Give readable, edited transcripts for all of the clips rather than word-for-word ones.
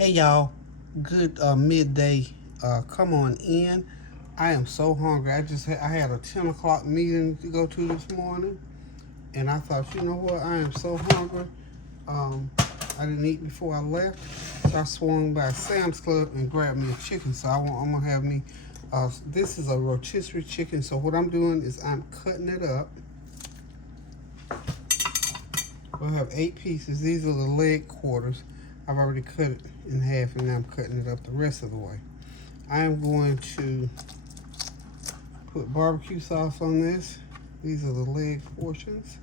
Hey y'all, good midday. Come on in. I am so hungry. I had a 10 o'clock meeting to go to this morning, and I thought, you know what? I am so hungry. Um, I didn't eat before I left, so I swung by Sam's Club and grabbed me a chicken. So I'm gonna have me. This is a rotisserie chicken. So what I'm doing is I'm cutting it up. We'll have 8 pieces. These are the leg quarters. I've already cut it in half, and now I'm cutting it up the rest of the way. I am going to put barbecue sauce on this. These are the leg portions.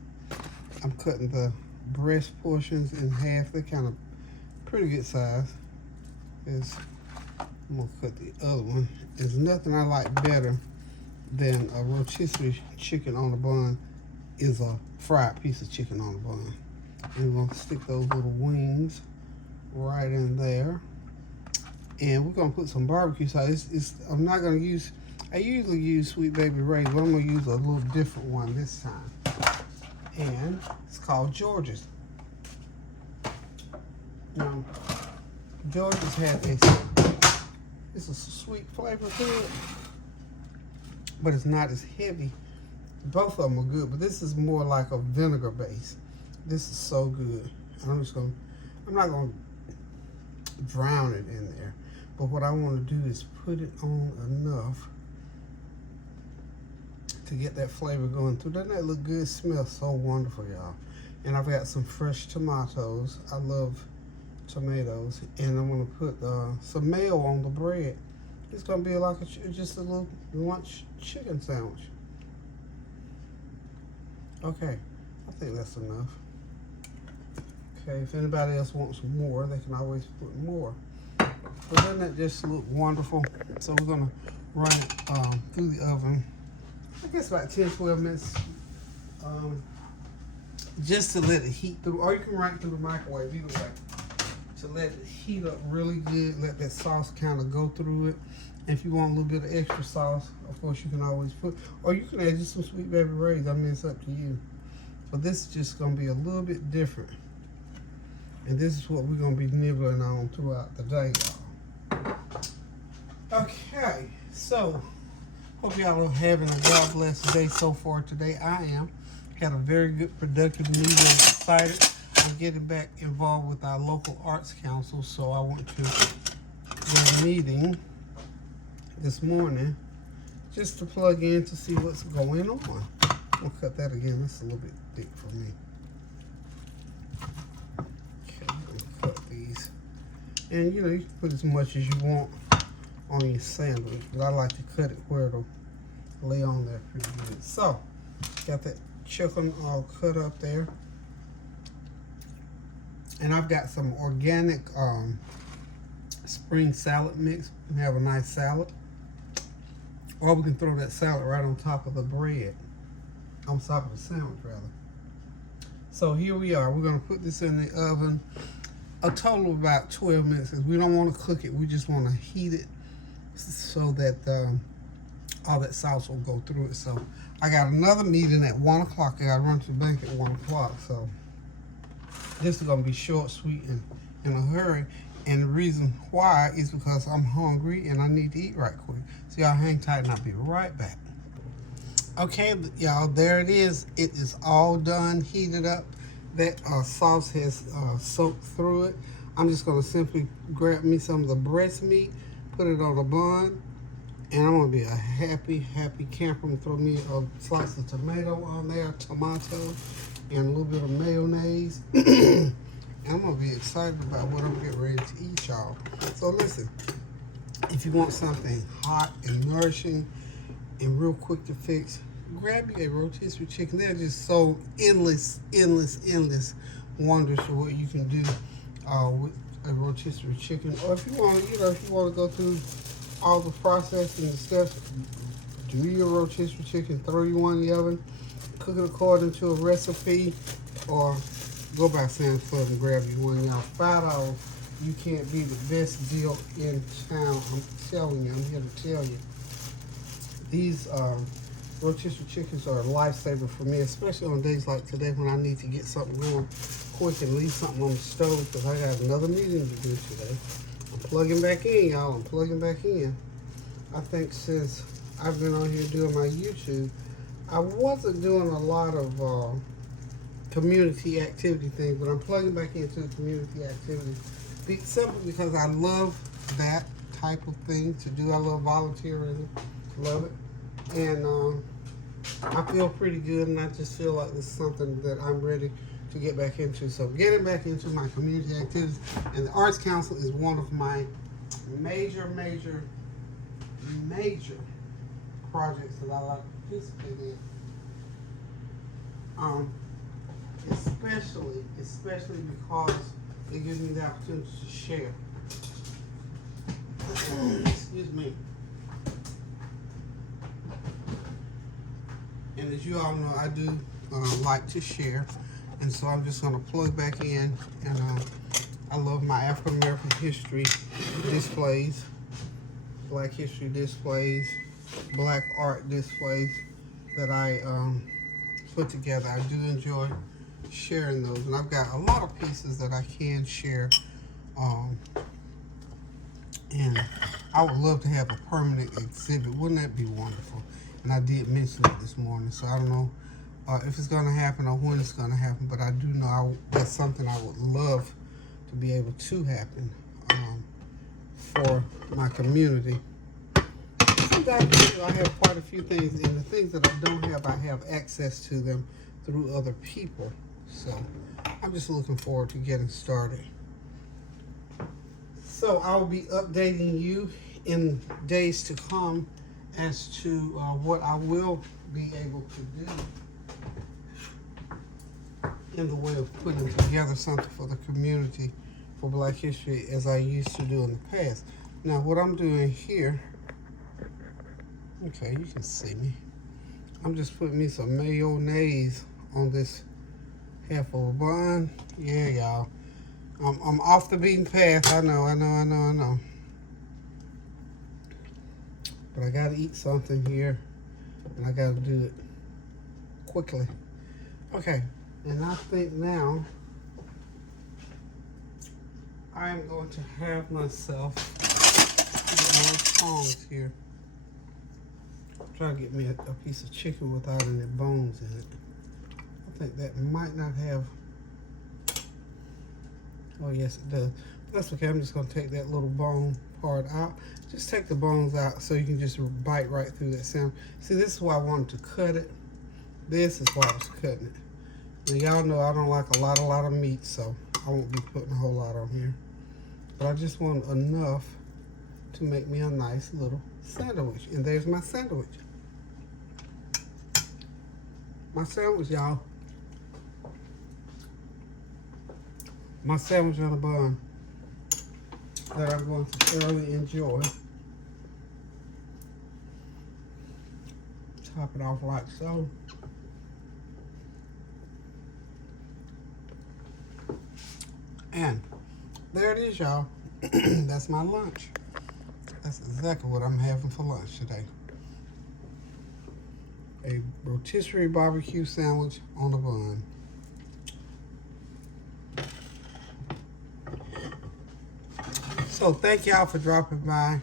I'm cutting the breast portions in half. They're kind of pretty good size. I'm gonna cut the other one. There's nothing I like better than a rotisserie chicken on the bun is a fried piece of chicken on the bun. And we're gonna stick those little wings right in there, and we're gonna put some barbecue sauce. I'm not gonna use. I usually use Sweet Baby Ray's, but I'm gonna use a little different one this time, and it's called George's. Now, George's has it's a sweet flavor to it, but it's not as heavy. Both of them are good, but this is more like a vinegar base. This is so good. I'm not gonna drown it in there, but what I want to do is put it on enough to get that flavor going through. Doesn't that look good? It smells so wonderful, y'all. And I've got some fresh tomatoes. I love tomatoes, and I'm gonna put some mayo on the bread. It's gonna be like just a little lunch chicken sandwich. Okay, I think that's enough. Okay, if anybody else wants more, they can always put more. But doesn't that just look wonderful? So we're gonna run it through the oven. I guess about 10-12 minutes, just to let it heat through. Or you can run it through the microwave, either way. To let it heat up really good, let that sauce kind of go through it. And if you want a little bit of extra sauce, of course you can always put, or you can add just some Sweet Baby Ray's. I mean, it's up to you. But this is just gonna be a little bit different. And this is what we're gonna be nibbling on throughout the day, y'all. Okay, so hope y'all are having a God bless day so far today. I am. Had a very good, productive meeting. Excited. I'm getting back involved with our local arts council, so I went to the meeting this morning just to plug in to see what's going on. I'm gonna cut that again. That's a little bit thick for me. And you know, you can put as much as you want on your sandwich, but I like to cut it where it'll lay on there pretty good. So, got that chicken all cut up there. And I've got some organic spring salad mix. We can have a nice salad. Or we can throw that salad right on top of the bread. On top of the sandwich, rather. So here we are. We're gonna put this in the oven. A total of about 12 minutes, because we don't want to cook it. We just want to heat it so that all that sauce will go through it. So I got another meeting at 1 o'clock. I got to run to the bank at 1 o'clock. So this is going to be short, sweet, and in a hurry. And the reason why is because I'm hungry and I need to eat right quick. So y'all hang tight and I'll be right back. Okay, y'all, there it is. It is all done, heated up. That sauce has soaked through it. I'm just gonna simply grab me some of the breast meat, put it on a bun, and I'm gonna be a happy camper. I'm gonna throw me a slice of tomato on there, tomato, and a little bit of mayonnaise. And I'm gonna be excited about what I'm getting ready to eat, y'all. So listen, if you want something hot and nourishing and real quick to fix, grab you a rotisserie chicken. They're just so endless wonders of what you can do with a rotisserie chicken. Or if you want, if you want to go through all the process and the steps, do your rotisserie chicken, throw you one in the oven, cook it according to a recipe, or go by Sam's Club and grab you one. Y'all, $5, you can't be the best deal in town. I'm telling you, I'm here to tell you. These rotisserie chickens are a lifesaver for me, especially on days like today when I need to get something going quick and leave something on the stove because I got another meeting to do today. I'm plugging back in, y'all. I'm plugging back in. I think since I've been on here doing my YouTube, I wasn't doing a lot of community activity things, but I'm plugging back into the community activity. Simply because I love that type of thing to do. I love volunteering, love it. And I feel pretty good, and I just feel like this is something that I'm ready to get back into. So getting back into my community activities, and the Arts Council is one of my major projects that I like to participate in. Especially because it gives me the opportunity to share. Excuse me. And as you all know, I do like to share, and so I'm just going to plug back in. And I love my African American history displays, Black history displays, Black art displays that I put together. I do enjoy sharing those, and I've got a lot of pieces that I can share. And I would love to have a permanent exhibit. Wouldn't that be wonderful? And I did mention it this morning, so I don't know if it's going to happen or when it's going to happen, but I do know that's something I would love to be able to happen for my community. Sometimes I have quite a few things, and the things that I don't have, I have access to them through other people. So I'm just looking forward to getting started. So I will be updating you in days to come as to what I will be able to do in the way of putting together something for the community for Black History as I used to do in the past. Now what I'm doing here, okay, you can see me. I'm just putting me some mayonnaise on this half of a bun. Yeah, y'all. I'm off the beaten path. I know. But I gotta eat something here, and I gotta do it quickly. Okay, and I think now I am going to have myself more tongs here. Try to get me a piece of chicken without any bones in it. I think that might not have. Oh yes, it does. That's okay. I'm just going to take that little bone part out. Just take the bones out so you can just bite right through that sandwich. See, this is why I wanted to cut it. This is why I was cutting it. Now, y'all know I don't like a lot of meat, so I won't be putting a whole lot on here. But I just want enough to make me a nice little sandwich. And there's my sandwich. My sandwich, y'all. My sandwich on a bun that I'm going to thoroughly enjoy. Top it off like so. And there it is, y'all. That's my lunch. That's exactly what I'm having for lunch today. A rotisserie barbecue sandwich on a bun. So thank y'all for dropping by.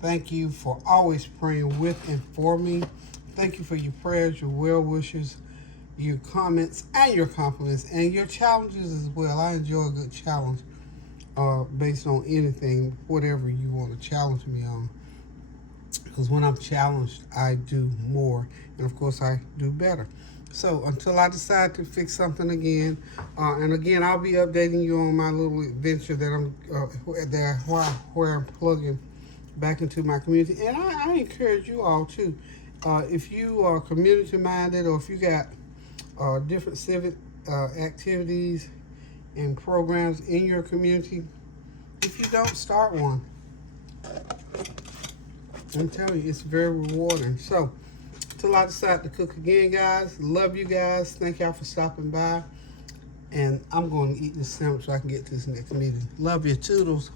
Thank you for always praying with and for me. Thank you for your prayers, your well wishes, your comments, and your compliments, and your challenges as well. I enjoy a good challenge based on anything, whatever you want to challenge me on. Because when I'm challenged, I do more. And of course, I do better. So until I decide to fix something again, and again, I'll be updating you on my little adventure that I'm where I'm plugging back into my community. And I encourage you all too, if you are community minded, or if you got different civic activities and programs in your community, if you don't, start one. I'm telling you, it's very rewarding. So till I decide to cook again, guys. Love you guys. Thank y'all for stopping by. And I'm going to eat this sandwich so I can get to this next meeting. Love you. Toodles.